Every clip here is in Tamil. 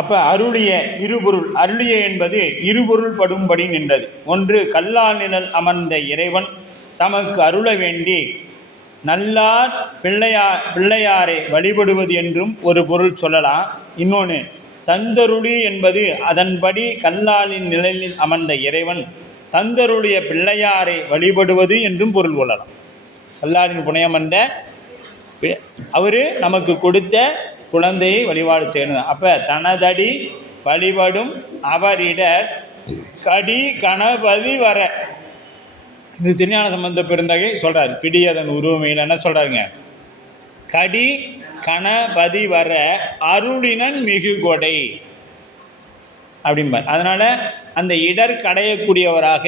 அப்போ அருளிய இருபொருள், அருளிய என்பது இருபொருள் படும்படி நின்றது. ஒன்று, கல்லால் நிழல் அமர்ந்த இறைவன் தமக்கு அருள வேண்டி நல்லார் பிள்ளையாரை வழிபடுவது என்றும் ஒரு பொருள் சொல்லலாம். இன்னொன்று, தந்தருளி என்பது அதன்படி கல்லாலின் நிழலில் அமர்ந்த இறைவன் தந்தருளிய பிள்ளையாரை வழிபடுவது என்றும் பொருள் கொள்ளலாம். கல்லாலின் புனையமர்ந்த அவர் நமக்கு கொடுத்த குழந்தையை வழிபாடு செய்யணும். அப்போ தனதடி வழிபடும் அவரிடர் கடி கணபதி வர, இது திருஞான சம்பந்த பெருந்தகை சொல்கிறார். பிடியதன் உருவமையில் என்ன சொல்கிறாருங்க? கடி கணபதி வர அருளினன் மிகு கொடை அப்படிம்பார். அதனால் அந்த இடர் கடையக்கூடியவராக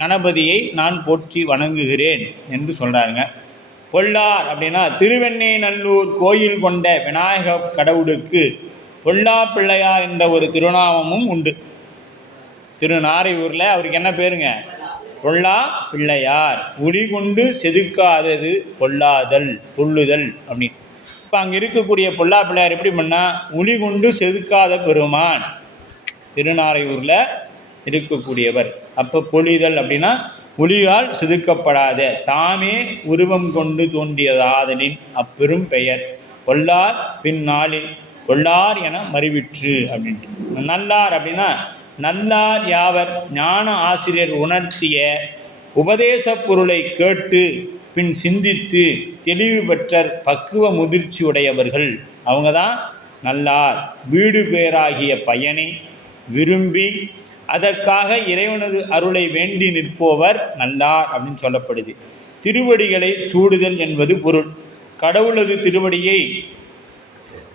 கணபதியை நான் போற்றி வணங்குகிறேன் என்று சொல்கிறாருங்க. பொல்லார் அப்படின்னா திருவெண்ணெய்நல்லூர் கோயில் கொண்ட விநாயக கடவுளுக்கு பொல்லா பிள்ளையார் என்ற ஒரு திருநாமமும் உண்டு. திருநாரையூரில் அவருக்கு என்ன பேருங்க? பொல்லா பிள்ளையார். ஒளி கொண்டு செதுக்காதது பொல்லாதல், பொல்லுதல் அப்படின்னு. இப்போ அங்கே இருக்கக்கூடிய பொல்லா பிள்ளையார் எப்படி பண்ணால் ஒளி கொண்டு செதுக்காத பெருமான் திருநாரையூரில் இருக்கக்கூடியவர். அப்போ பொழிதல் அப்படின்னா ஒளியால் செதுக்கப்படாத தாமே உருவம் கொண்டு தோன்றியதாதலின் அப்பெரும் பெயர் பொல்லார் பின்னாளில் பொல்லார் என மறிவிற்று அப்படின்ட்டு. நல்லார் அப்படின்னா நல்லார் யாவர் ஞான ஆசிரியர் உணர்த்திய உபதேச பொருளை கேட்டு பின் சிந்தித்து தெளிவு பெற்ற பக்குவ முதிர்ச்சி உடையவர்கள். அவங்க தான் நல்லார். வீடு பேராகிய பயனை விரும்பி அதற்காக இறைவனது அருளை வேண்டி நிற்போவர் நல்லார் அப்படின்னு சொல்லப்படுது. திருவடிகளை சூடுதல் என்பது பொருள். கடவுளது திருவடியை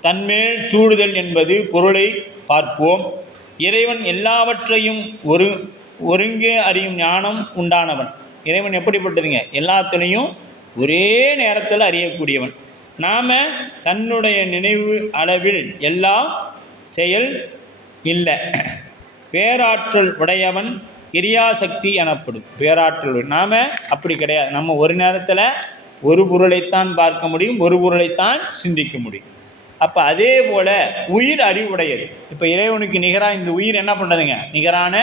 தன்மேல் சூடுதல் என்பது பொருளை பார்ப்போம். இறைவன் எல்லாவற்றையும் ஒருங்கே அறியும் ஞானம் உண்டானவன். இறைவன் எப்படிப்பட்டதுங்க? எல்லாத்துலேயும் ஒரே நேரத்தில் அறியக்கூடியவன். நாம் தன்னுடைய நினைவு அளவில் எல்லாம் செயல் இல்லை. பேராற்றல் உடையவன் கிரியாசக்தி எனப்படும். பேராற்றல் நாம் அப்படி கிடையாது. நம்ம ஒரு நேரத்தில் ஒரு பொருளைத்தான் பார்க்க முடியும், ஒரு பொருளைத்தான் சிந்திக்க முடியும். அப்போ அதே போல் உயிர் அறிவுடையது. இப்போ இறைவனுக்கு நிகராக இந்த உயிர் என்ன பண்ணுறதுங்க? நிகரான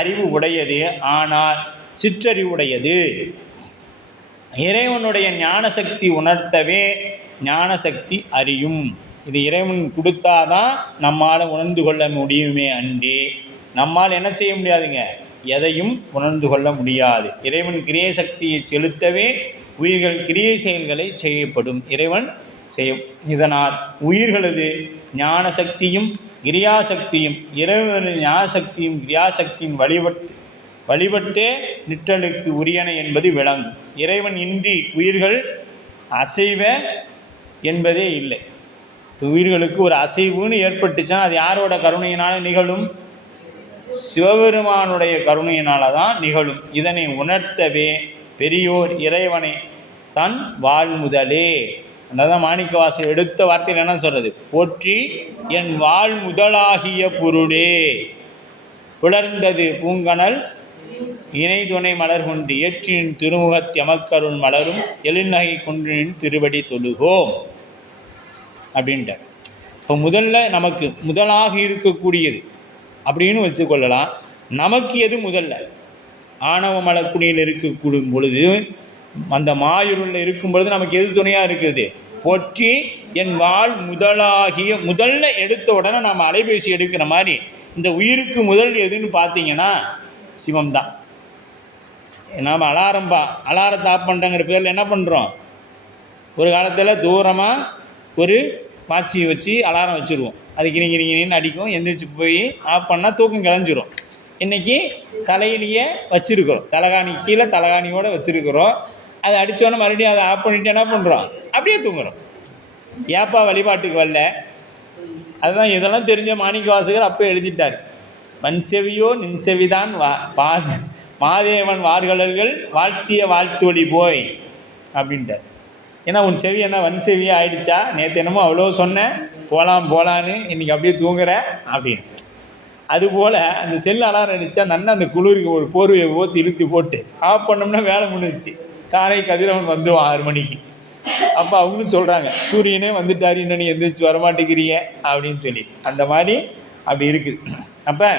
அறிவு உடையது, ஆனால் சிற்றறிவுடையது. இறைவனுடைய ஞானசக்தி உணர்த்தவே ஞானசக்தி அறியும். இது இறைவன் கொடுத்தாதான் நம்மால் உணர்ந்து கொள்ள முடியுமே அன்றி நம்மால் என்ன செய்ய முடியாதுங்க? எதையும் உணர்ந்து கொள்ள முடியாது. இறைவன் கிரியை சக்தியை செலுத்தவே உயிர்கள் கிரியை செயல்களை செய்யப்படும். இறைவன் செய்யும். இதனால் உயிர்களது ஞான சக்தியும் கிரியாசக்தியும் இறைவனின் ஞானசக்தியும் கிரியாசக்தியும் வழிபட்டே நிற்றலுக்கு உரியன என்பது விளங்கும். இறைவன் இன்றி உயிர்கள் அசைவ என்பதே இல்லை. உயிர்களுக்கு ஒரு அசைவுன்னு ஏற்பட்டுச்சுன்னா அது யாரோட கருணையினால் நிகழும்? சிவபெருமானுடைய கருணையினால் தான் நிகழும். இதனை உணர்த்தவே பெரியோர் இறைவனை தன் வாழ்முதலே, அதான் மாணிக்கவாசகர் எடுத்த வார்த்தையில் என்ன சொல்கிறது? போற்றி என் வாழ் முதலாகிய பொருளே புலர்ந்தது பூங்கனல் இணை துணை மலர் கொண்டு ஏற்றின் திருமுகத் எமக்கருள் மலரும் எழுநகை கொன்றின் திருவடி தொழுகோம் அப்படின்ட்ட. இப்போ முதல்ல நமக்கு முதலாக இருக்கக்கூடியது அப்படின்னு வச்சுக்கொள்ளலாம். நமக்கு எது முதல்ல? ஆணவ மலக்குடியில் இருக்கக்கூடும் பொழுது, அந்த மாயுருளில் இருக்கும் பொழுது நமக்கு எது துணையாக இருக்குது? போற்றி என் வாழ் முதலாகிய. முதல்ல எடுத்த உடனே நம்ம அலைபேசி எடுக்கிற மாதிரி இந்த உயிருக்கு முதல் எதுன்னு பார்த்தீங்கன்னா சிவம் தான். நாம் அலாரத்தை ஆஃப் பண்ணுறங்கிற பேரில் என்ன பண்ணுறோம்? ஒரு காலத்தில் தூரமாக ஒரு வாட்சி வச்சு அலாரம் வச்சுருவோம். அது கிணின்னு அடிக்கும். எந்திரிச்சு போய் ஆஃப் பண்ணால் தூக்கம் கிளஞ்சிரும். இன்றைக்கி தலையிலேயே வச்சுருக்கிறோம், தலகாணி கீழே தலகாணியோடு வச்சுருக்கிறோம். அதை அடித்தோன்னே மறுபடியும் அதை ஆஃப் பண்ணிவிட்டு என்ன பண்ணுறோம்? அப்படியே தூங்குறோம். ஏப்பா வழிபாட்டுக்கு வரல? அதுதான் இதெல்லாம் தெரிஞ்ச மாணிக்கவாசகர் அப்போ எழுதிட்டார். வன்செவியோ நின்செவிதான் மாதேவன் வார்கடல்கள் வாழ்த்திய வாழ்த்தொழி போய் அப்படின்ட்டார். ஏன்னா உன் செவி என்ன வன்செவியாக ஆயிடுச்சா? நேற்று என்னமோ அவ்வளோ சொன்னேன், போகலான்னு இன்றைக்கி அப்படியே தூங்குற அப்படின்னு. அதுபோல் அந்த செல் அலாரம் அடித்தா நல்லா அந்த குளிருக்கு ஒரு போர்வையை இழுத்து போட்டு ஆஃப் பண்ணோம்னா வேலை முடிஞ்சிச்சு. காலை கதிரவன் வந்துவான் 6 மணிக்கு. அப்போ அவங்களும் சொல்கிறாங்க, சூரியனே வந்துட்டார், இன்னும் நீ எந்திரிச்சு வரமாட்டேங்கிறிய அப்படின்னு சொல்லி. அந்த மாதிரி அப்படி இருக்குது. அப்போ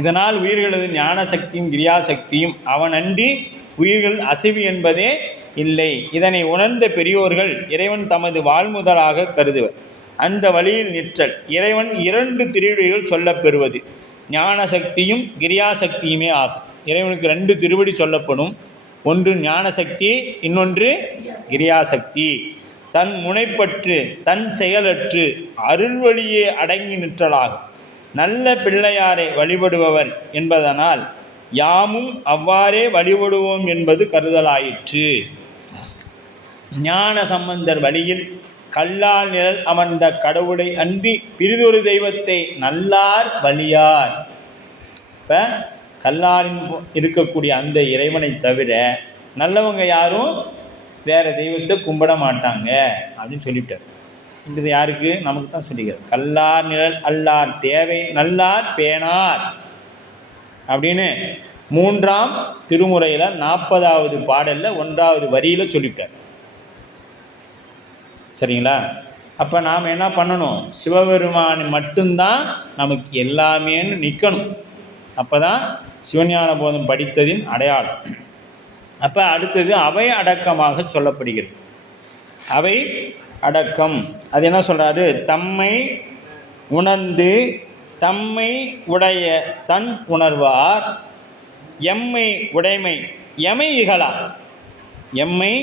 இதனால் உயிர்களது ஞான சக்தியும் கிரியாசக்தியும் அவனன்றி உயிர்கள் அசைவு என்பதே இல்லை. இதனை உணர்ந்த பெரியோர்கள் இறைவன் தமது வாழ்முதலாக கருதுவர். அந்த வழியில் நிற்றல் இறைவன் 2 திருவடிகள் சொல்லப்பெறுவது ஞான சக்தியும் கிரியாசக்தியுமே ஆகும். இறைவனுக்கு 2 திருவடி சொல்லப்படும். ஒன்று ஞானசக்தி, இன்னொன்று கிரியாசக்தி. தன் முனைப்பற்று தன் செயலற்று அருள் வழியே அடங்கி நிற்றலாகும். நல்ல பிள்ளையாரை வழிபடுபவர் என்பதனால் யாமும் அவ்வாறே வழிபடுவோம் என்பது கருதலாயிற்று. ஞான சம்பந்தர் வழியில் கல்லால் நிழல் அமர்ந்த கடவுளை அன்றி பிரிதொரு தெய்வத்தை நல்லார் வழியார். இப்போ கல்லாரின் இருக்கக்கூடிய அந்த இறைவனை தவிர நல்லவங்க யாரும் வேறு தெய்வத்தை கும்பிட மாட்டாங்க அப்படின்னு சொல்லிவிட்டார். இது யாருக்கு? நமக்கு தான் சொல்லிக்கிறார். கல்லார் நிழல் அல்லார் தேவை நல்லார் பேணார் அப்படின்னு 3ஆம் திருமுறையில் 40வது பாடலில் 1வது வரியில் சொல்லிவிட்டார். சரிங்களா? அப்போ நாம் என்ன பண்ணணும்? சிவபெருமான் மட்டும்தான் நமக்கு எல்லாமேன்னு நிற்கணும். அப்போ தான் சிவஞான போதம் படித்ததின் அடையாளம். அப்போ அடுத்தது அவை அடக்கமாக சொல்லப்படுகிறது. அவை அடக்கம் அது என்ன சொல்கிறாரு? தம்மை உணர்ந்து தம்மை உடைய தன் உணர்வார் எம்மை உடைமை எமை இகழார். எம்மை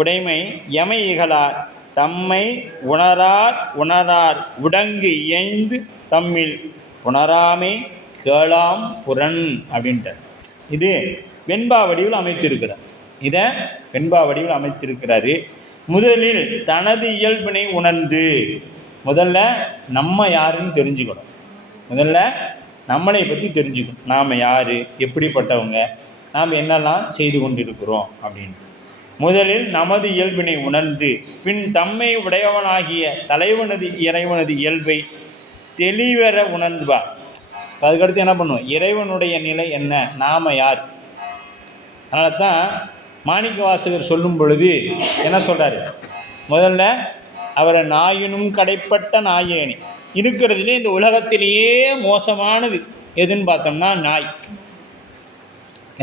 உடைமை எமை இகழார் தம்மை உணரார் உடங்கு இயைந்து தம்மில் உணராமை கேளாம் புறன் அப்படின்ட்டார். இது வெண்பா வடிவில் அமைத்திருக்கிறார். இதை வெண்பா வடிவில் அமைத்திருக்கிறாரு. முதலில் தனது இயல்பினை உணர்ந்து முதல்ல நம்ம யாருன்னு தெரிஞ்சுக்கணும். முதல்ல நம்மளை பற்றி தெரிஞ்சுக்கணும். நாம் யார், எப்படிப்பட்டவங்க, நாம் என்னெல்லாம் செய்து கொண்டிருக்கிறோம் அப்படின்னு. முதலில் நமது இயல்பினை உணர்ந்து பின் தம்மை உடையவனாகிய தலைவனது இறைவனது இயல்பை தெளிவர உணர்ந்துவார். அதுக்கடுத்து என்ன பண்ணுவோம்? இறைவனுடைய நிலை என்ன, நாம் யார். அதனால தான் மாணிக்க வாசகர் சொல்லும் பொழுது என்ன சொல்கிறாரு? முதல்ல அவரை நாயினும் கடைப்பட்ட நாயேனி. இருக்கிறதுலே இந்த உலகத்திலேயே மோசமானது எதுன்னு பார்த்தோம்னா நாய்.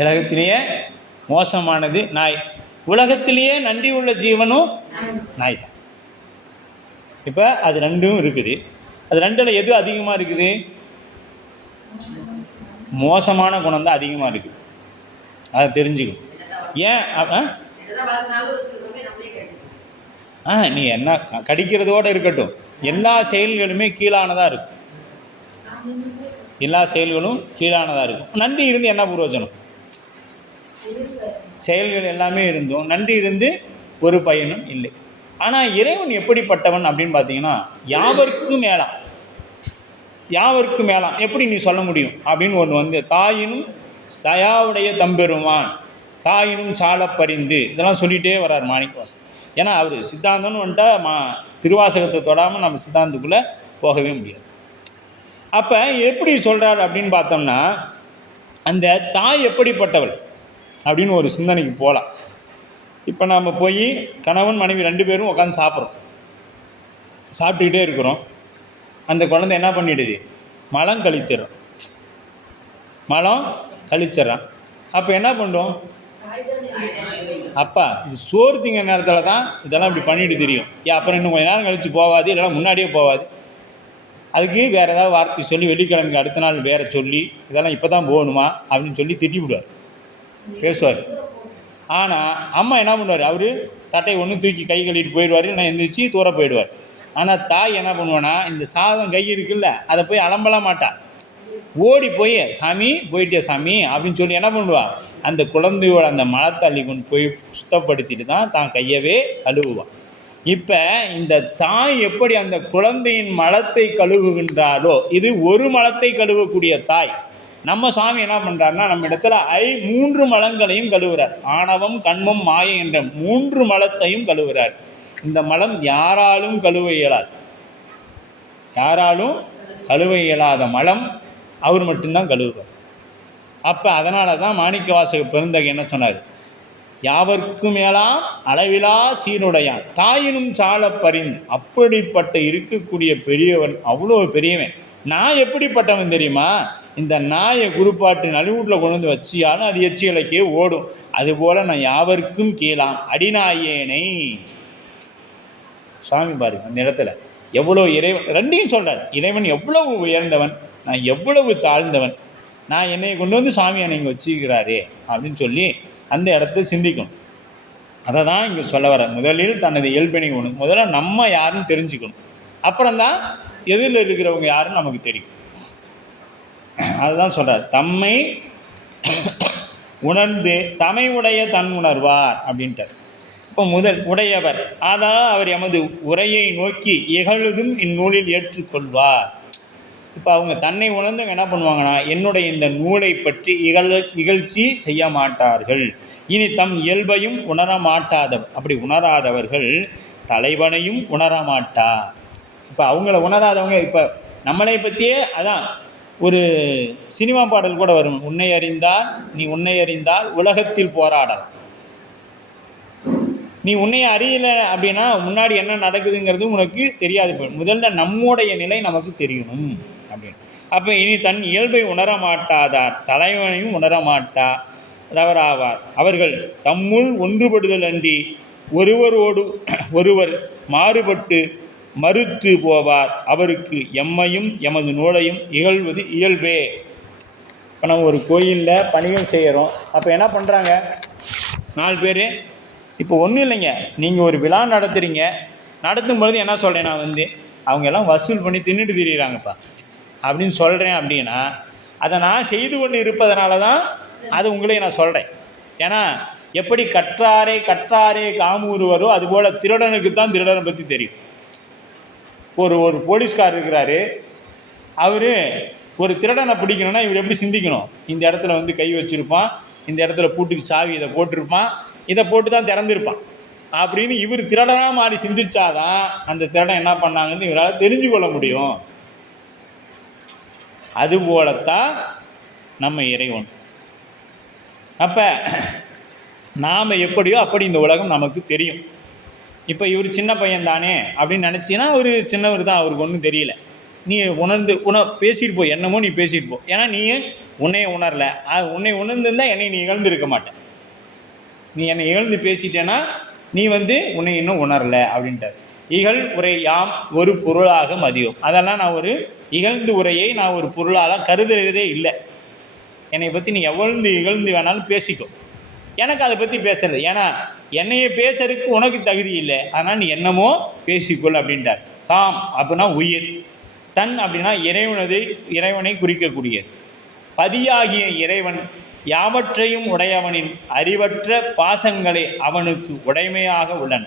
உலகத்திலேயே மோசமானது நாய். உலகத்திலேயே நன்றி உள்ள ஜீவனும் நாய் தான். இப்போ அது ரெண்டும் இருக்குது. அது ரெண்டில் எது அதிகமாக இருக்குது? மோசமான குணம் தான் அதிகமாக இருக்குது. அதை தெரிஞ்சுக்கும். ஏன் நீ என்ன கடிக்கிறதோடு இருக்கட்டும், எல்லா செயல்களுமே கீழானதாக இருக்கும். எல்லா செயல்களும் கீழானதாக இருக்கும். நன்றி இருந்து என்ன பிரயோஜனம்? செயல்கள் எல்லாமே இருந்தும் நன்றி இருந்து ஒரு பயனும் இல்லை. ஆனால் இறைவன் எப்படிப்பட்டவன் அப்படின்னு பார்த்தீங்கன்னா யாவருக்கும் மேலாம். யாவருக்கும் மேலாம் எப்படி நீ சொல்ல முடியும் அப்படின்னு ஒன்று வந்து தாயினும் தயாவுடைய தம்பெருமான் தாயினும் சாலப்பறிந்து இதெல்லாம் சொல்லிகிட்டே வர்றார் மாணிக்கவாசகர். ஏன்னா அவர் சித்தாந்தம்னு வந்துட்டா திருவாசகத்தை தொடாமல் நம்ம சித்தாந்தத்துக்குள்ளே போகவே முடியாது. அப்போ எப்படி சொல்கிறார் அப்படின்னு பார்த்தோம்னா அந்த தாய் எப்படிப்பட்டவள் அப்படின்னு ஒரு சிந்தனைக்கு போகலாம். இப்போ நாம் போய் கணவன் மனைவி 2 பேரும் உட்காந்து சாப்பிட்டுக்கிட்டே இருக்கிறோம். அந்த குழந்தை என்ன பண்ணிடுது? மலம் கழித்துறோம். மலம் கழிச்சிட்றான். அப்போ என்ன பண்ணுறோம்? அப்பா இது சோறு திங்க நேரத்தில் தான் இதெல்லாம் இப்படி பண்ணிட்டு தெரியும். அப்புறம் இன்னும் கொஞ்சம் நேரம் கழித்து போகாது, இல்லைனா முன்னாடியே போகாது. அதுக்கு வேறு ஏதாவது வார்த்தை சொல்லி வெள்ளிக்கிழமைக்கு அடுத்த நாள் வேறு சொல்லி இதெல்லாம் இப்போ தான் போகணுமா அப்படின்னு சொல்லி திட்டி விடுவார், பேசுவார். ஆனால் அம்மா என்ன பண்ணுவார்? அவர் தட்டையை ஒன்று தூக்கி கை கழுவிட்டு போயிடுவார், நான் எந்திரிச்சு தூர போயிடுவார். ஆனால் தாய் என்ன பண்ணுவான்னா இந்த சாதம் கை இருக்குல்ல அதை போய் அலம்பலாம் மாட்டாள். ஓடி போய் சாமி போயிட்டே சாமி அப்படின்னு சொல்லி என்ன பண்ணுவாள்? அந்த குழந்தையோட அந்த மலத்தள்ளி கொண்டு போய் சுத்தப்படுத்திட்டு தான் கையவே கழுவுவாள். இப்போ இந்த தாய் எப்படி அந்த குழந்தையின் மலத்தை கழுவுகின்றாலோ இது ஒரு மலத்தை கழுவக்கூடிய தாய். நம்ம சாமி என்ன பண்ணுறாருன்னா நம்ம இடத்துல 3 மலங்களையும் கழுவுறார். ஆணவம் கண்மம் மாயை என்ற 3 மலத்தையும் கழுவுறார். இந்த மலம் யாராலும் கழுவ இயலாது. யாராலும் கழுவ இயலாத மலம் அவர் மட்டும்தான் கழுவுவார். அப்போ அதனால தான் மாணிக்க வாசகர் பெருந்தகை என்ன சொன்னார்? யாவர்க்கும் மேலாம் அளவிலா சீனுடையான் தாயினும் சால பரிந்து. அப்படிப்பட்ட இருக்கக்கூடிய பெரியவன், அவ்வளோ பெரியவன். நான் எப்படிப்பட்டவன் தெரியுமா? இந்த நாயை குருப்பாட்டு நடுவூட்டில் கொண்டு வந்து வச்சியாலும் அது எச்சியலைக்கே ஓடும். அதுபோல் நான் யாவர்க்கும் கீழாம் அடிநாயேனை. சுவாமி பாருங்க அந்த இடத்துல எவ்வளோ இறைவன் ரெண்டையும் சொல்கிறார். இறைவன் எவ்வளவு உயர்ந்தவன், நான் எவ்வளவு தாழ்ந்தவன், நான் என்னை கொண்டு வந்து சாமி என்னை இங்கே வச்சுக்கிறாரே அப்படின்னு சொல்லி அந்த இடத்த சிந்திக்கணும். அதை தான் இங்கே சொல்ல வர. முதலில் தனது இயல்பினை ஒன்று முதல்ல நம்ம யாருன்னு தெரிஞ்சுக்கணும். அப்புறம்தான் எதிரில் இருக்கிறவங்க யாருன்னு நமக்கு தெரியும். அதுதான் சொல்கிறார். தம்மை உணர்ந்து தமை உடைய தன் உணர்வார் அப்படின்ட்டார். இப்போ முதல் உடையவர், அதான் அவர் எமது உரையை நோக்கி இகழுதும் இந்நூலில் ஏற்றுக்கொள்வார். இப்போ அவங்க தன்னை உணர்ந்து என்ன பண்ணுவாங்கன்னா, என்னுடைய இந்த நூலை பற்றி இகழ்ச்சி செய்ய மாட்டார்கள். இனி தம் இயல்பையும் உணரமாட்டாதவர். அப்படி உணராதவர்கள் தலைவனையும் உணரமாட்டார். இப்போ அவங்கள உணராதவங்க, இப்போ நம்மளை பற்றியே அதான் ஒரு சினிமா பாடல் கூட வரும். உன்னை அறிந்தால் நீ உன்னை அறிந்தால் உலகத்தில் போராடலாம். நீ உன்னையை அறியலை அப்படின்னா முன்னாடி என்ன நடக்குதுங்கிறது உனக்கு தெரியாது. முதல்ல நம்முடைய நிலை நமக்கு தெரியணும் அப்படின்னு. அப்போ இனி தன் இயல்பை உணரமாட்டாதார் தலைவனையும் உணரமாட்டா தவறாவார். அவர்கள் தம்முள் ஒன்றுபடுதல் அன்றி ஒருவரோடு ஒருவர் மாறுபட்டு மறுத்து போவார். அவருக்கு எம்மையும் எமது நூலையும் இகழ்வது இயல்பே. இப்போ நம்ம ஒரு கோயிலில் பணிகள் செய்கிறோம். அப்போ என்ன பண்ணுறாங்க 4 பேர்? இப்போ ஒன்றும் இல்லைங்க, நீங்கள் ஒரு விழா நடத்துகிறீங்க. நடத்தும் பொழுது என்ன சொல்கிறேன், நான் வந்து அவங்க எல்லாம் வசூல் பண்ணி தின்னுட்டு திரியிறாங்கப்பா அப்படின்னு சொல்கிறேன். அப்படின்னா அதை நான் செய்து கொண்டு இருப்பதனால தான் அது உங்களை நான் சொல்கிறேன். ஏன்னா எப்படி கற்றாரே காமூறுவரோ அதுபோல் திருடனுக்கு தான் திருடனை பற்றி தெரியும். ஒரு போலீஸ்கார் இருக்கிறாரு, அவர் ஒரு திருடனை பிடிக்கணும்னா இவர் எப்படி சிந்திக்கணும்? இந்த இடத்துல வந்து கை வச்சுருப்பான், இந்த இடத்துல பூட்டுக்கு சாவி இதை போட்டிருப்பான், இதை போட்டு தான் திறந்திருப்பான் அப்படின்னு இவர் திருடனாக மாறி சிந்திச்சாதான் அந்த திருடன் என்ன பண்ணாங்கன்னு இவரால் தெரிஞ்சு கொள்ள முடியும். அதுபோலத்தான் நம்ம இறைவன். அப்போ நாம் எப்படியோ அப்படி இந்த உலகம் நமக்கு தெரியும். இப்போ இவர் சின்ன பையன் தானே அப்படின்னு நினச்சின்னா ஒரு சின்னவர் தான், அவருக்கு ஒன்றும் தெரியல. நீ உணர்ந்து பேசிட்டு போ, என்னமோ நீ பேசிட்டு போ. ஏன்னா நீ உன்னையை உணரலை. உன்னை உணர்ந்துருந்தால் என்னை நீ இகழ்ந்துருக்க மாட்டேன். நீ என்னை இகழ்ந்து பேசிட்டேன்னா நீ வந்து உன்னை இன்னும் உணரலை அப்படின்ட்டார். இகழ் உரை யாம் ஒரு பொருளாக மதியம். அதெல்லாம் நான் ஒரு இகழ்ந்து உரையை நான் ஒரு பொருளாக கருதுறதே இல்லை. என்னை பற்றி நீ எவ்வளவு இகழ்ந்து வேணாலும் பேசிக்கோ, எனக்கு அதை பற்றி பேசுறது. ஏன்னா என்னையை பேசுறதுக்கு உனக்கு தகுதி இல்லை, அதனால் நீ என்னமோ பேசிக்கொள் அப்படின்ட்டார். தாம் அப்படின்னா உயிர், தன் அப்படின்னா இறைவனை குறிக்கக்கூடியது. பதியாகிய இறைவன் யாவற்றையும் உடையவனின் அறிவற்ற பாசங்களை அவனுக்கு உடைமையாக உள்ளன.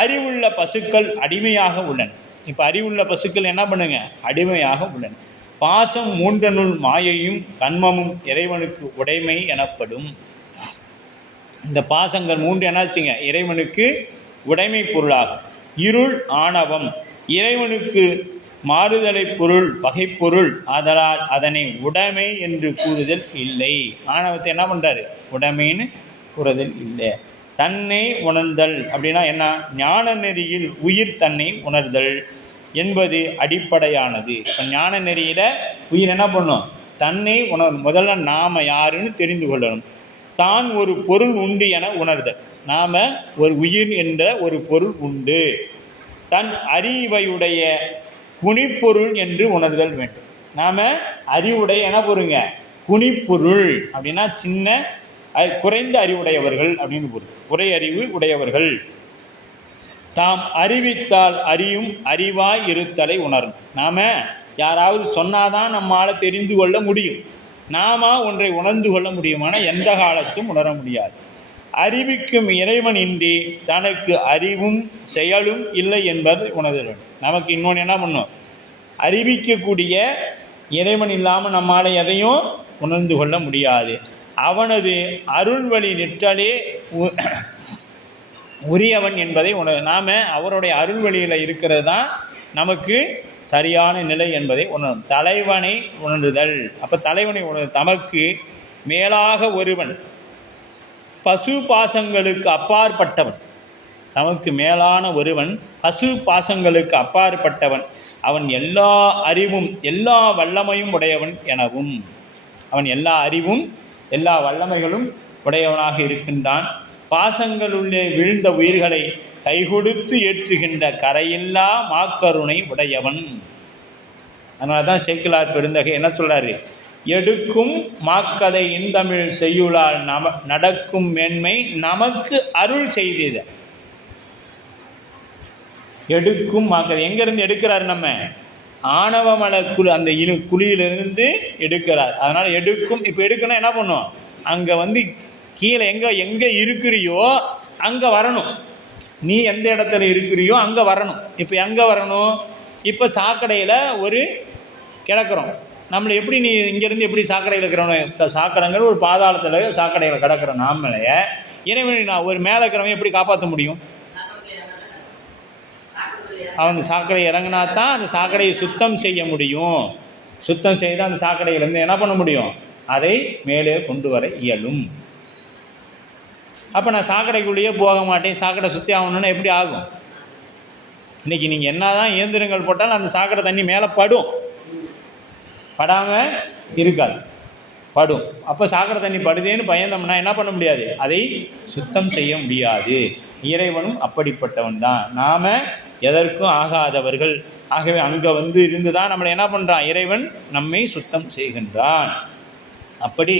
அறிவுள்ள பசுக்கள் அடிமையாக உள்ளன. இப்போ அறிவுள்ள பசுக்கள் என்ன பண்ணுங்க, அடிமையாக உள்ளன. பாசம் 3 மாயையும் கண்மமும் இறைவனுக்கு உடைமை எனப்படும். இந்த பாசங்கள் 3 என்னாச்சுங்க, இறைவனுக்கு உடைமை பொருளாகும். இருள் ஆணவம் இறைவனுக்கு மாறுதலை பொருள் வகைப்பொருள், ஆதலால் அதனை உடைமை என்று கூறுதல் இல்லை. ஆணவத்தை என்ன பண்ணுறாரு, உடைமைன்னு கூறுதல் இல்லை. தன்னை உணர்தல் அப்படின்னா என்ன, ஞான நெறியில் உயிர் தன்னை உணர்தல் என்பது அடிப்படையானது. இப்போ ஞான நெறியில் உயிர் என்ன பண்ணும், தன்னை முதல்ல நாம் யாருன்னு தெரிந்து கொள்ளணும். தான் ஒரு பொருள் உண்டு என உணர்தல். நாம் ஒரு உயிர் என்ற ஒரு பொருள் உண்டு. தன் அறிவையுடைய குணிப்பொருள் என்று உணர்தல் வேண்டும். நாம் அறிவுடைய என்ன பொருங்க, குணிப்பொருள் அப்படின்னா சின்ன குறைந்த அறிவுடையவர்கள் அப்படின்னு பொருள். குறை அறிவு உடையவர்கள். தாம் அறிவித்தால் அறியும் அறிவாய் இருத்தலை உணரும். நாம் யாராவது சொன்னாதான் நம்மால் தெரிந்து கொள்ள முடியும். நாம ஒன்றை உணர்ந்து கொள்ள முடியுமான எந்த காலத்தும் உணர முடியாது. அறிவிக்கும் இறைவன் இன்றி தனக்கு அறிவும் செயலும் இல்லை என்பது உணர்தல் வேண்டும். நமக்கு இன்னொன்று என்ன பண்ணும், அறிவிக்கக்கூடிய இறைவன் இல்லாமல் நம்மால் எதையும் உணர்ந்து கொள்ள முடியாது. அவனது அருள் வழி நிற்றலே உரியவன் என்பதை நாம் அவருடைய அருள் வழியில் இருக்கிறது தான் நமக்கு சரியான நிலை என்பதை உணரும். தலைவனை உணர்தல். அப்போ தலைவனை உணர், தமக்கு மேலாக ஒருவன் பசு பாசங்களுக்கு அப்பாற்பட்டவன். நமக்கு மேலான ஒருவன் பசு பாசங்களுக்கு அப்பாற்பட்டவன். அவன் எல்லா அறிவும் எல்லா வல்லமையும் உடையவன் எனவும், அவன் எல்லா அறிவும் எல்லா வல்லமைகளும் உடையவனாக இருக்கின்றான். பாசங்களுள்ளே வீழ்ந்த உயிர்களை கைகொடுத்து ஏற்றுகின்ற கரையில்லா மாக்கருணை உடையவன். அதனால தான் சேக்கிழார் பெருந்தகை என்ன சொல்கிறாரு? எடுக்கும் மாக்கதை இந்தமிழ் செய்யுளால் நடக்கும் மேன்மை நமக்கு அருள் செய்தது. எடுக்கும் மாக்கதை எங்கேருந்து எடுக்கிறார்? நம்ம ஆணவமல அந்த குழியிலிருந்து எடுக்கிறார். அதனால் எடுக்கும். இப்போ எடுக்கணும் என்ன பண்ணும்? அங்கே கீழே எங்கே இருக்கிறியோ அங்கே வரணும். நீ எந்த இடத்துல இருக்கிறியோ அங்கே வரணும். இப்போ எங்கே வரணும்? இப்போ சாக்கடையில் ஒரு கிடக்கிறோம். நம்மளை எப்படி நீ இங்கேருந்து எப்படி சாக்கடையில் இருக்கிறவன சாக்கடைங்கிற ஒரு பாதாளத்தில் சாக்கடையில் கிடக்கிறோம். நாமளையே இறைவன் நான் ஒரு மேலே இருக்கிறவன் எப்படி காப்பாற்ற முடியும்? அவன் சாக்கடை இறங்கினா தான் அந்த சாக்கடையை சுத்தம் செய்ய முடியும். சுத்தம் செய்து அந்த சாக்கடையிலேருந்து என்ன பண்ண முடியும்? அதை மேலே கொண்டு வர இயலும். அப்போ நான் சாக்கடைக்குள்ளேயே போக மாட்டேன், சாக்கடை சுற்றி ஆகணுன்னா எப்படி ஆகும்? இன்றைக்கி நீங்கள் என்ன தான் இயந்திரங்கள் போட்டாலும் அந்த சாக்கடை தண்ணி மேலே படும், படாமல் இருக்காது, படும். அப்போ சாக்கடை தண்ணி படுதேன்னு பயந்தோம்னா என்ன பண்ண முடியாது? அதை சுத்தம் செய்ய முடியாது. இறைவனும் அப்படிப்பட்டவன் தான். நாம் எதற்கும் ஆகாதவர்கள். ஆகவே அங்கே இருந்து தான் நம்மளை என்ன பண்ணுறான்? இறைவன் நம்மை சுத்தம் செய்கின்றான். அப்படி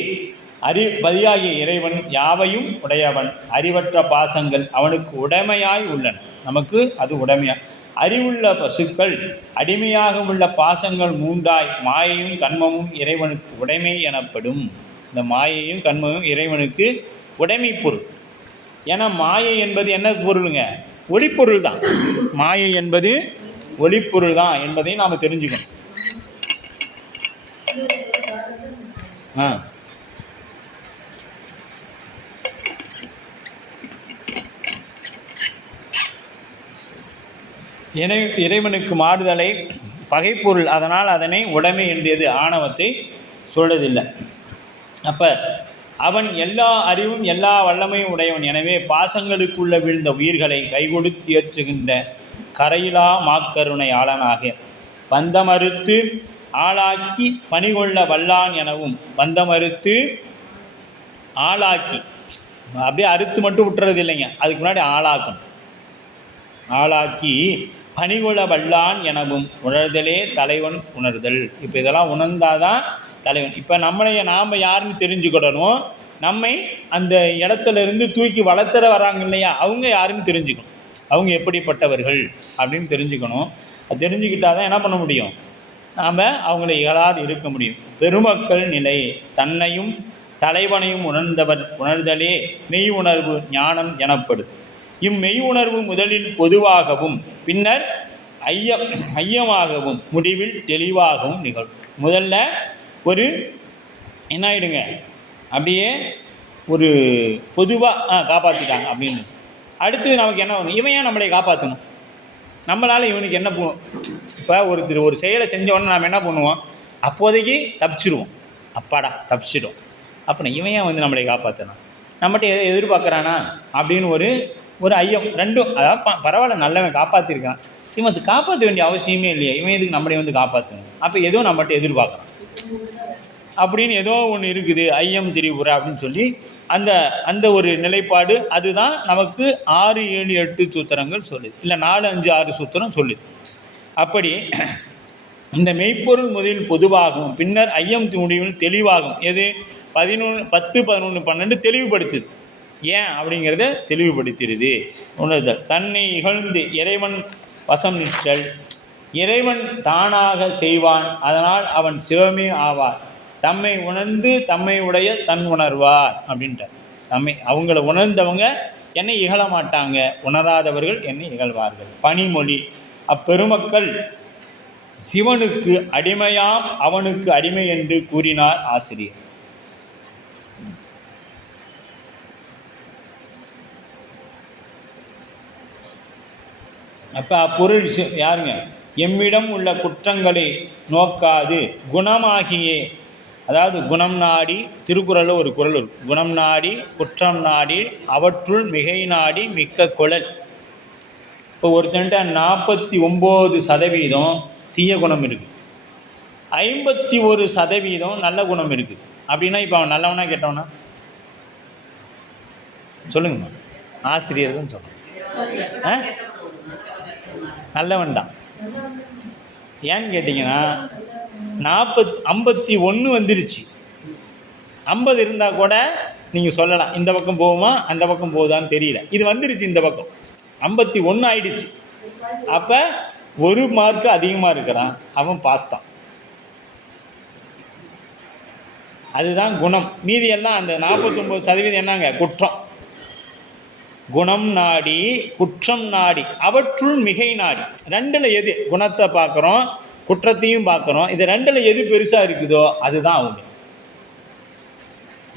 பதியாகிய இறைவன் யாவையும் உடையவன். அறிவற்ற பாசங்கள் அவனுக்கு உடைமையாய் உள்ளன. நமக்கு அது உடைமையாய். அறிவுள்ள பசுக்கள் அடிமையாக உள்ள பாசங்கள் மூன்றாய் மாயையும் கண்மமும் இறைவனுக்கு உடைமை எனப்படும். இந்த மாயையும் கண்மமும் இறைவனுக்கு உடைமை பொருள். ஏன்னா மாயை என்பது என்ன பொருளுங்க? ஒளிப்பொருள் தான். மாயை என்பது ஒளிப்பொருள் தான் என்பதையும் நாம் தெரிஞ்சுக்கணும். இறைவனுக்கு மாறுதலை பகைப்பொருள். அதனால் அதனை உடைமை என்றது ஆணவத்தை சொல்வதில்லை. அப்போ அவன் எல்லா அறிவும் எல்லா வல்லமையும் உடையவன். எனவே பாசங்களுக்குள்ள வீழ்ந்த உயிர்களை கைகொடுத்து ஏற்றுகின்ற கரையிலா மாக்கருணை ஆளனாக பந்தமறுத்து ஆளாக்கி பணிகொள்ள வல்லான் எனவும். பந்தமறுத்து ஆளாக்கி, அப்படியே அறுத்து மட்டும் விட்டுறது இல்லைங்க, அதுக்கு முன்னாடி ஆளாக்கணும். ஆளாக்கி பணிகொள்ள வல்லான் எனவும் உணர்தலே தலைவன் உணர்தல். இப்போ இதெல்லாம் உணர்ந்தாதான் தலைவன். இப்போ நாம் யாருன்னு தெரிஞ்சுக்கிடணும். நம்மை அந்த இடத்துலேருந்து தூக்கி வளர்த்துற வராங்க இல்லையா, அவங்க யாருன்னு தெரிஞ்சுக்கணும். அவங்க எப்படிப்பட்டவர்கள் அப்படின்னு தெரிஞ்சுக்கணும். அது தெரிஞ்சுக்கிட்டால் தான் என்ன பண்ண முடியும்? நாம் அவங்கள இகழாது இருக்க முடியும். பெருமக்கள் நிலை தன்னையும் தலைவனையும் உணர்ந்தவர் உணர்தலே மெய் உணர்வு ஞானம் எனப்படும். இம்மெய் உணர்வு முதலில் பொதுவாகவும் பின்னர் ஐயமாகவும் முடிவில் தெளிவாகவும் நிகழும். முதல்ல ஒரு என்ன ஆகிடுங்க, அப்படியே ஒரு பொதுவாக காப்பாற்றிட்டாங்க அப்படின்னு. அடுத்தது நமக்கு என்ன வேணும்? இவன் ஏன் நம்மளை காப்பாற்றணும்? நம்மளால் இவனுக்கு என்ன பண்ணுவோம்? இப்போ ஒரு செயலை செஞ்சோடனே நாம் என்ன பண்ணுவோம்? அப்போதைக்கு தப்பிச்சிடுவோம். அப்பாடா தப்பிச்சிடும். அப்போ இவன் ஏன் நம்மளை காப்பாற்றணும்? நம்மகிட்ட எதிர்பார்க்குறானா அப்படின்னு ஒரு ஐயம். ரெண்டும், அதாவது பரவாயில்ல நல்லவன் காப்பாற்றிருக்கான், இவன் காப்பாற்ற வேண்டிய அவசியமே இல்லையா, இவன் எதுக்கு நம்மளை காப்பாற்றணும்? அப்போ ஏதோ நம்மகிட்ட எதிர்பார்க்குறான் அப்படின்னு ஏதோ ஒன்று இருக்குது, ஐயம் திரிபுரா அப்படின்னு சொல்லி அந்த ஒரு நிலைப்பாடு. அதுதான் நமக்கு 6, 7, 8 சூத்திரங்கள் சொல்லுது, இல்லை 4, 5, 6 சூத்திரம் சொல்லுது. அப்படி இந்த மெய்ப்பொருள் முதலில் பொதுவாகும் பின்னர் ஐயம் முடிவில் தெளிவாகும். எது? 11, 10, 11, 12 தெளிவுபடுத்துது. ஏன் அப்படிங்கிறத தெளிவுபடுத்திடுது. உணர்தல் தன்னை இகழ்ந்து இறைவன் வசம் நிற்றல். இறைவன் தானாக செய்வான், அதனால் அவன் சிவமே ஆவார். தம்மை உணர்ந்து தம்மை உடைய தன் உணர்வார் அப்படின்ட்டார். அவங்கள உணர்ந்தவங்க என்னை இகழ மாட்டாங்க, உணராதவர்கள் என்னை இகழ்வார்கள். பனிமொழி அப்பெருமக்கள் சிவனுக்கு அடிமையாம் அவனுக்கு அடிமை என்று கூறினார் ஆசிரியர். அப்போ அப்பொருள் யாருங்க? எம்மிடம் உள்ள குற்றங்களை நோக்காது குணமாகியே அதாவது குணம் நாடி, திருக்குறளில் ஒரு குறள் இருக்கும், குணம் நாடி குற்றம் நாடி அவற்றுள் மிகை நாடி மிக்க குழல். இப்போ ஒருத்தன்ட்ட 49% தீய குணம் இருக்குது, 51% நல்ல குணம் இருக்குது. அப்படின்னா இப்போ அவன் நல்லவனா கெட்டவனா? சொல்லுங்கம்மா. ஆசிரியர் தான் சொல்லணும். நல்லவன் தான். ஏன்னு கேட்டிங்கன்னா 51 வந்துருச்சு, 50 இருந்தால் கூட நீங்கள் சொல்லலாம் இந்த பக்கம் போகுமா அந்த பக்கம் போகுதான்னு தெரியல. இது வந்துருச்சு இந்த பக்கம் 51 ஆயிடுச்சு. அப்போ 1 மார்க்கு அதிகமாக இருக்கிறான், அவன் பாஸ் தான். அதுதான் குணம். மீதி எல்லாம் அந்த 49% என்னங்க? குற்றம். குணம் நாடி குற்றம் நாடி அவற்றுள் மிகை நாடி. ரெண்டில் எது? குணத்தை பார்க்குறோம், குற்றத்தையும் பார்க்குறோம். இது ரெண்டில் எது பெருசாக இருக்குதோ அதுதான் அவங்க.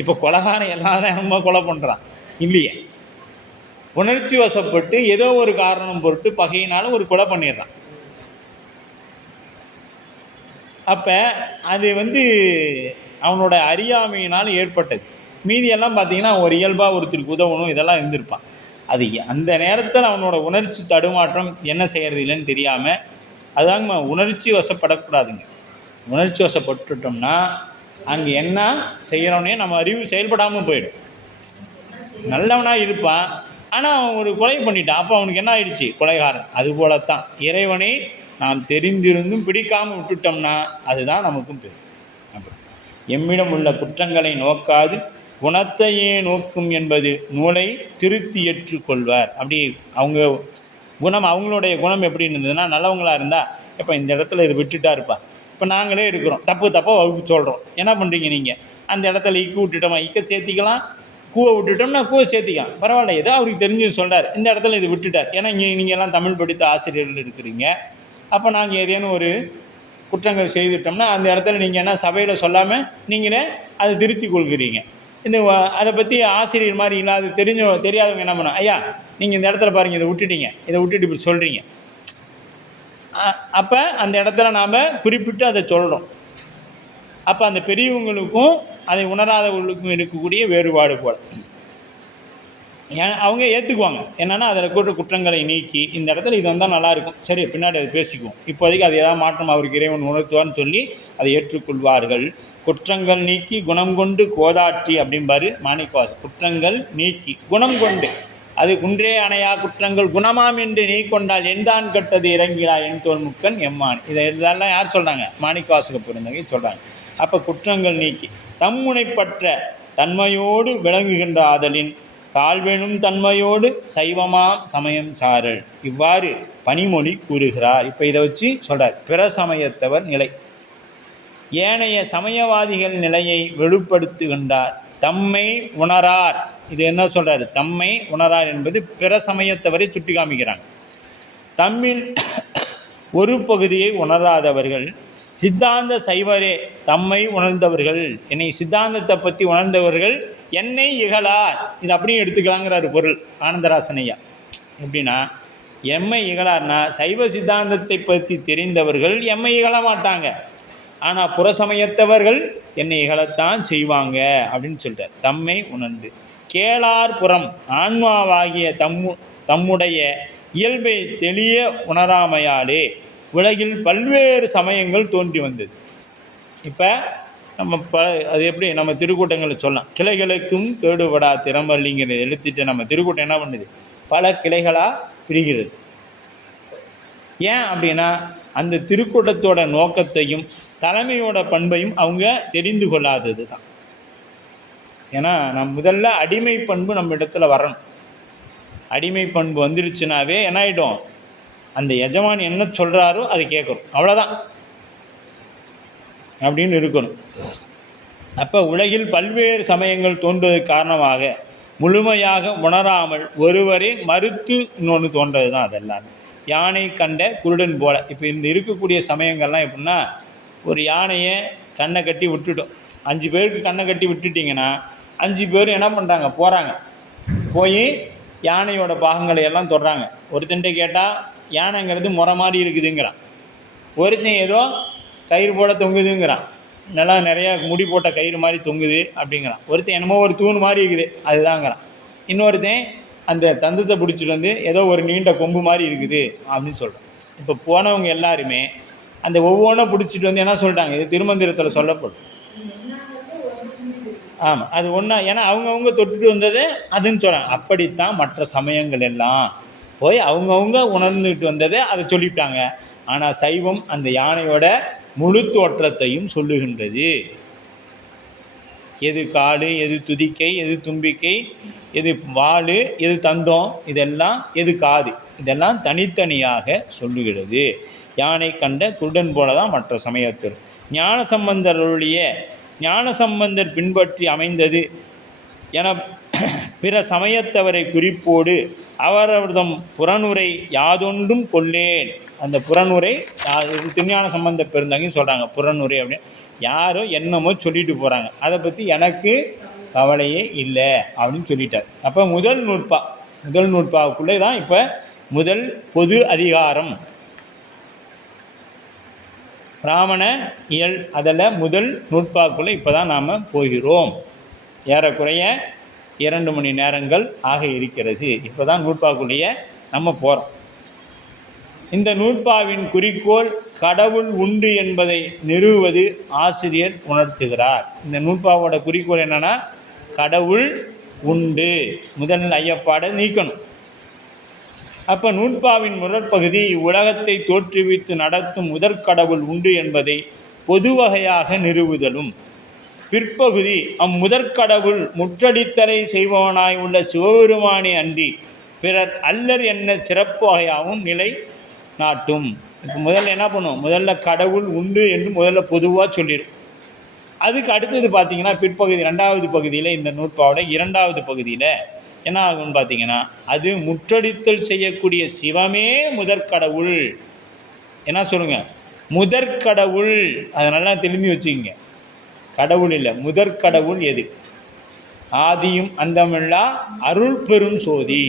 இப்போ கொலைகாரன் எல்லாரும் நம்ம கொலை பண்ணுறான் இல்லையே, உணர்ச்சி வசப்பட்டு ஏதோ ஒரு காரணம் பொருட்டு பகையினாலும் ஒரு கொலை பண்ணிடுறான். அப்போ அது அவனோட அறியாமையினால் ஏற்பட்டது. மீதியெல்லாம் பார்த்திங்கன்னா ஒரு இயல்பாக ஒருத்தருக்கு உதவணும் இதெல்லாம் இருந்திருப்பான். அது அந்த நேரத்தில் அவனோட உணர்ச்சி தடுமாற்றம் என்ன செய்கிறது இல்லைன்னு தெரியாமல், அதுதாங்க உணர்ச்சி வசப்படக்கூடாதுங்க. உணர்ச்சி வசப்பட்டுட்டோம்னா அங்கே என்ன செய்கிறோன்னே நம்ம அறிவு செயல்படாமல் போயிடும். நல்லவனாக இருப்பான், ஆனால் அவன் ஒரு கொலை பண்ணிட்டான், அப்போ அவனுக்கு என்ன ஆயிடுச்சு? கொலைகாரன். அதுபோலத்தான் இறைவனை நாம் தெரிந்திருந்தும் பிடிக்காமல் விட்டுட்டோம்னா அதுதான் நமக்கும் பெரும். அப்படி எம்மிடம் உள்ள குற்றங்களை நோக்காது குணத்தையே நோக்கும் என்பது நூலை திருத்தி ஏற்றுக்கொள்வார். அப்படி அவங்க குணம், அவங்களுடைய குணம் எப்படி இருந்ததுன்னா, நல்லவங்களாக இருந்தால் இப்போ இந்த இடத்துல இது விட்டுட்டா இருப்பா. இப்போ நாங்களே இருக்கிறோம், தப்பாக வகுப்பு சொல்கிறோம், என்ன பண்ணுறீங்க நீங்கள்? அந்த இடத்துல இக்கு விட்டுட்டோமா இக்க சேர்த்திக்கலாம், கூவை விட்டுட்டோம்னா கூவை சேர்த்திக்கலாம், பரவாயில்ல. ஏதோ அவருக்கு தெரிஞ்சு சொல்கிறார், இந்த இடத்துல இது விட்டுட்டார். ஏன்னா நீங்கள் எல்லாம் தமிழ் படித்த ஆசிரியர்கள் இருக்கிறீங்க. அப்போ நாங்கள் ஏதேனும் ஒரு குற்றங்கள் செய்துட்டோம்னா அந்த இடத்துல நீங்கள் என்ன சபையில் சொல்லாமல் நீங்களே அதை திருத்தி கொள்கிறீங்க. இந்த அதை பற்றி ஆசிரியர் மாதிரி இல்லாத தெரியாதவங்க என்ன பண்ணோம், ஐயா நீங்கள் இந்த இடத்துல பாருங்கள், இதை விட்டுட்டீங்க, இதை விட்டுட்டு இப்படி சொல்கிறீங்க. அப்போ அந்த இடத்துல நாம் குறிப்பிட்டு அதை சொல்கிறோம். அப்போ அந்த பெரியவங்களுக்கும் அதை உணராதவர்களுக்கும் இருக்கக்கூடிய வேறுபாடு போல் அவங்க ஏற்றுக்குவாங்க. என்னென்னா அதில் கூட்ட குற்றங்களை நீக்கி இந்த இடத்துல இது வந்தால் நல்லாயிருக்கும், சரி பின்னாடி அதை பேசிக்குவோம், இப்போதைக்கு அது ஏதாவது மாற்றம் அவருக்கு இறைவன் உணர்த்துவான்னு சொல்லி அதை ஏற்றுக்கொள்வார்கள். குற்றங்கள் நீக்கி குணம் கொண்டு கோதாற்றி அப்படிம்பாரு மாணிக்கவாசகர். குற்றங்கள் நீக்கி குணம் கொண்டு, அது குன்றே அணையா குற்றங்கள் குணமாம் என்று நீ கொண்டால் எந்தான் கட்டது இறங்கிலா என் தோல் முக்கன் எம்மான். இதெல்லாம் யார் சொல்கிறாங்க? மாணிக்கவாசக பெருந்தகை சொல்கிறாங்க. அப்போ குற்றங்கள் நீக்கி தம்முனைப்பற்ற தன்மையோடு விளங்குகின்ற ஆதலின் தாழ்வெனும் தன்மையோடு சைவமாம் சமயம் சாரல். இவ்வாறு பனிமொழி கூறுகிறார். இப்போ இதை வச்சு சொல்கிறார், பிற சமயத்தவர் நிலை. ஏனைய சமயவாதிகள் நிலையை வெளிப்படுத்துகின்றார். தம்மை உணரார். இது என்ன சொல்கிறார்? தம்மை உணரார் என்பது பிற சமயத்தவரை சுட்டி காமிக்கிறாங்க. தம்மில் ஒரு பகுதியை உணராதவர்கள் சித்தாந்த சைவரே தம்மை உணர்ந்தவர்கள். என்னை சித்தாந்தத்தை பற்றி உணர்ந்தவர்கள் என்னை இகழார். இது அப்படியும் எடுத்துக்கலாங்கிறார் பொருள் ஆனந்தராசனையா. எப்படின்னா எம்மை இகழார்னா சைவ சித்தாந்தத்தை பற்றி தெரிந்தவர்கள் எம்மை இகழ மாட்டாங்க, ஆனால் புறசமயத்தவர்கள் என்னை இகழத்தான் செய்வாங்க அப்படின்னு சொல்கிறார். தம்மை உணர்ந்து கேளார் புறம் ஆன்மாவாகிய தம்முடைய இயல்பை தெளிய உணராமையாலே உலகில் பல்வேறு சமயங்கள் தோன்றி வந்தது. இப்போ நம்ம அது எப்படி நம்ம திருக்கூட்டங்களில் சொல்லலாம், கிளைகளுக்கும் கேடுபடா திறமல்லிங்கிறத எழுத்திட்டு நம்ம திருக்கூட்டம் என்ன பண்ணுது? பல கிளைகளாக பிரிகிறது. ஏன் அப்படின்னா அந்த திருக்கூட்டத்தோட நோக்கத்தையும் தலைமையோட பண்பையும் அவங்க தெரிந்து கொள்ளாதது தான். ஏன்னா முதல்ல அடிமை பண்பு நம்ம இடத்துல வரணும். அடிமை பண்பு வந்துருச்சுனாவே என்ன ஆகிடும்? அந்த எஜமான் என்ன சொல்கிறாரோ அது கேட்கணும், அவ்வளோதான் அப்படின்னு இருக்கணும். அப்போ உலகில் பல்வேறு சமயங்கள் தோன்றுவதற்கு காரணமாக முழுமையாக உணராமல் ஒருவரை மறுத்து இன்னொன்று தோன்றது தான் அதெல்லாம். யானை கண்ட குருடன் போல. இப்போ இந்த இருக்கக்கூடிய சமயங்கள்லாம் எப்படின்னா, ஒரு யானையை கண்ணை கட்டி விட்டுட்டோம், 5 பேருக்கு கண்ணை கட்டி விட்டுட்டிங்கன்னா 5 பேரும் என்ன பண்ணுறாங்க? போகிறாங்க, போய் யானையோட பாகங்களை எல்லாம் தொடுறாங்க. ஒருத்தன்ட்ட கேட்டால் யானைங்கிறது முறை மாதிரி இருக்குதுங்கிறான், ஒருத்தன் ஏதோ கயிறு போல தொங்குதுங்கிறான், நல்லா நிறையா முடி போட்ட கயிறு மாதிரி தொங்குது அப்படிங்கிறான். ஒருத்தன் என்னமோ ஒரு தூண் மாதிரி இருக்குது அதுதாங்கிறான். இன்னொருத்தன் அந்த தந்தத்தை பிடிச்சிட்டு வந்து ஏதோ ஒரு நீண்ட கொம்பு மாதிரி இருக்குது அப்படின்னு சொல்கிறான். இப்போ போனவங்க எல்லாருமே அந்த ஒவ்வொன்றும் பிடிச்சிட்டு வந்து என்ன சொல்லிட்டாங்க, இது திருமந்திரத்தில் சொல்லப்படும். ஆமாம், அது ஒன்றா, ஏன்னா அவங்கவுங்க தொட்டுட்டு வந்தது அதுன்னு சொல்கிறாங்க. அப்படித்தான் மற்ற சமயங்கள் எல்லாம் போய் அவங்கவுங்க உணர்ந்துட்டு வந்ததை அதை சொல்லிவிட்டாங்க. ஆனால் சைவம் அந்த யானையோட முழு தோற்றத்தையும் சொல்லுகின்றது. எது காடு, எது துதிக்கை, எது தும்பிக்கை, எது வாள், எது தந்தம், இதெல்லாம் எது காது, இதெல்லாம் தனித்தனியாக சொல்லுகிறது. யானை கண்ட குருடன் போல தான் மற்ற சமயத்தில். ஞானசம்பந்தருடைய ஞானசம்பந்தர் பின்பற்றி அமைந்தது என பிற சமயத்தவரை குறிப்போடு அவரவர்தம் புறனுரை யாதொன்றும் கொள்ளேன். அந்த புறனுரை திருஞான சம்பந்த பெருந்தாங்கன்னு சொல்கிறாங்க. புறனுரை அப்படின்னு யாரோ என்னமோ சொல்லிட்டு போகிறாங்க, அதை பற்றி எனக்கு கவலையே இல்லை அப்படின்னு சொல்லிட்டார். அப்போ முதல் நூற்பாவுக்குள்ளே தான் இப்போ முதல் பொது அதிகாரம் பிராமண இயல், அதில் முதல் நூற்பாக்குள்ளே இப்போ தான் நாம் போகிறோம். ஏறக்குறைய 2 மணி நேரங்கள் ஆக இருக்கிறது. இப்போ தான் நூற்பாக்குள்ளேயே நம்ம போகிறோம். இந்த நூற்பாவின் குறிக்கோள் கடவுள் உண்டு என்பதை நிறுவுவது ஆசிரியர் உணர்த்துகிறார். இந்த நூற்பாவோட குறிக்கோள் என்னென்னா கடவுள் உண்டு. முதல் ஐயப்பாடை நீக்கணும். அப்போ நூற்பாவின் முதற்பகுதி இவ்வுலகத்தை தோற்றுவித்து நடத்தும் முதற்கடவுள் உண்டு என்பதை பொது வகையாக நிறுவுதலும், பிற்பகுதி அம்முதற்கடவுள் முற்றடித்தலை செய்பவனாய் உள்ள சிவபெருமானே அன்றி பிறர் அல்லர் என்ன சிறப்பு வகையாகவும் நிலை நாட்டும். இப்போ முதல்ல என்ன பண்ணும், முதல்ல கடவுள் உண்டு என்று முதல்ல பொதுவாக சொல்லிடும். அதுக்கு அடுத்தது பார்த்திங்கன்னா பிற்பகுதி 2வது பகுதியில், இந்த நூற்பாவோட 2வது பகுதியில் என்ன ஆகும்னு பார்த்தீங்கன்னா, அது முற்றடித்தல் செய்யக்கூடிய சிவமே முதற்கடவுள். என்ன சொல்லுங்கள், முதற்கடவுள். அதை நல்லா தெரிஞ்சு வச்சுக்கோங்க. கடவுள் இல்லை, முதற்கடவுள் எது? ஆதியும் அந்தமில்லா அருள் பெரும் சோதி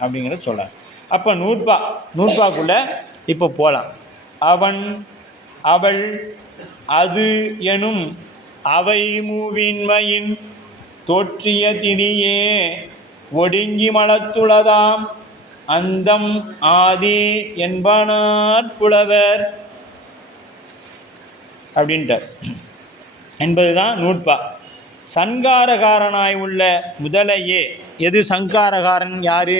அப்படிங்கிறத சொல்கிறாங்க. அப்போ நூற்பாக்குள்ளே இப்போ போகலாம். அவன், அவள், அது எனும் அவை மூவின்மையின் தோற்றிய திணியே ஒடுங்கி மலத்துளதாம் அந்தம் ஆதி என்பனார் புலவர் அப்படின்ட்டார். என்பதுதான் நூற்பா. சங்காரகாரனாய் உள்ள முதலையே. எது சங்காரகாரன்? யார்?